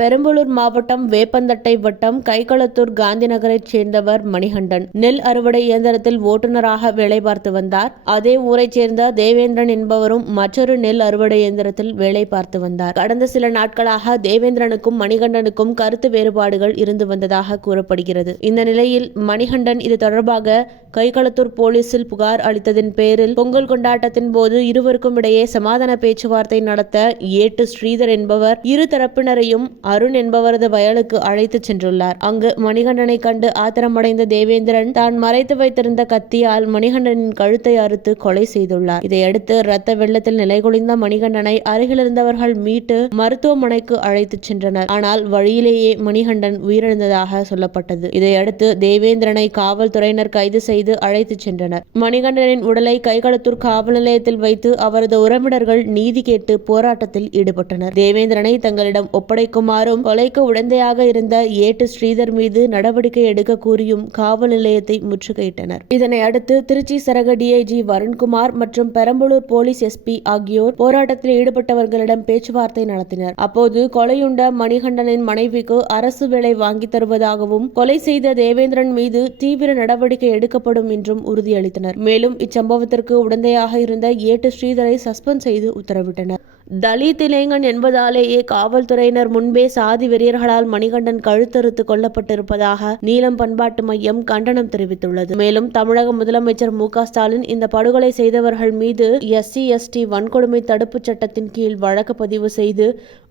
பெரம்பலூர் மாவட்டம் வேப்பந்தட்டை வட்டம் கைகளத்தூர் காந்திநகரைச் சேர்ந்தவர் மணிகண்டன் நெல் அறுவடை இயந்திரத்தில் ஓட்டுநராக வேலை பார்த்து வந்தார். அதே ஊரைச் சேர்ந்த தேவேந்திரன் என்பவரும் மற்றொரு நெல் அறுவடை இயந்திரத்தில் வேலை பார்த்து வந்தார். கடந்த சில நாட்களாக தேவேந்திரனுக்கும் மணிகண்டனுக்கும் கருத்து வேறுபாடுகள் இருந்து வந்ததாக கூறப்படுகிறது. இந்த நிலையில் மணிகண்டன் இது தொடர்பாக கைகளத்தூர் போலீசில் புகார் அளித்ததின் பேரில் பொங்கல் கொண்டாட்டத்தின் போது இருவருக்கும் இடையே சமாதான பேச்சுவார்த்தை நடத்த ஏட்டு ஸ்ரீதர் என்பவர் இரு தரப்பினரையும் அருண் என்பவரது வயலுக்கு அழைத்து சென்றுள்ளார். அங்கு மணிகண்டனை கண்டு ஆத்திரமடைந்த தேவேந்திரன் தான் மறைத்து வைத்திருந்த கத்தியால் மணிகண்டனின் கழுத்தை அறுத்து கொலை செய்துள்ளார். இதையடுத்து இரத்த வெள்ளத்தில் நிலைகுலைந்த மணிகண்டனை அருகிலிருந்தவர்கள் மீட்டு மருத்துவமனைக்கு அழைத்து சென்றனர். ஆனால் வழியிலேயே மணிகண்டன் உயிரிழந்ததாக சொல்லப்பட்டது. இதையடுத்து தேவேந்திரனை காவல்துறையினர் கைது செய்து அழைத்து சென்றனர். மணிகண்டனின் உடலை கைகளத்தூர் காவல் நிலையத்தில் வைத்து அவரது உறவினர்கள் நீதி கேட்டு போராட்டத்தில் ஈடுபட்டனர். தேவேந்திரனை தங்களிடம் ஒப்படைக்குமாறும் கொலைக்கு உடந்தையாக இருந்த ஏட்டு ஸ்ரீதர் மீது நடவடிக்கை எடுக்க கூறியும் காவல் நிலையத்தை முற்றுகையிட்டனர். இதனை அடுத்து திருச்சி சரக டிஐஜி வருண்குமார் மற்றும் பெரம்பலூர் போலீஸ் எஸ்பி ஆகியோர் போராட்டத்தில் ஈடுபட்டவர்களிடம் பேச்சுவார்த்தை நடத்தினர். அப்போது கொலையுண்ட மணிகண்டனின் மனைவிக்கு அரசு வேலை வாங்கி தருவதாகவும் கொலை செய்த தேவேந்திரன் மீது தீவிர நடவடிக்கை எடுக்கப்படும் என்றும் உறுதியளித்தனர். மேலும் இச்சம்பவத்திற்கு உடந்தையாக இருந்த ஏட்டு ஸ்ரீதரை சஸ்பெண்ட் செய்து உத்தரவிட்டனர். தலித் இளைஞன் என்பதாலேயே காவல்துறையினர் முன்பே சாதி வெறியர்களால் மணிகண்டன் கழுத்தறுத்து கொல்லப்பட்டிருப்பதாக நீலம் பண்பாட்டு மையம் கண்டனம் தெரிவித்துள்ளது. மேலும் தமிழக முதலமைச்சர் மு.க.ஸ்டாலின் இந்த படுகொலை செய்தவர்கள் மீது SC/ST வன்கொடுமை தடுப்பு சட்டத்தின் கீழ் வழக்கு பதிவு செய்து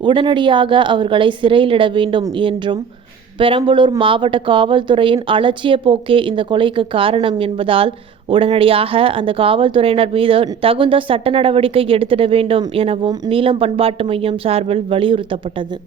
உடனடியாக அவர்களை சிறையிலிட வேண்டும் என்றும் பெரம்பலூர் மாவட்ட காவல்துறையின் அலட்சிய போக்கே இந்த கொலைக்கு காரணம் என்பதால் உடனடியாக அந்த காவல்துறையினர் மீது தகுந்த சட்ட நடவடிக்கை எடுத்திட வேண்டும் எனவும் நீலம் பண்பாட்டு மையம் சார்பில் வலியுறுத்தப்பட்டது.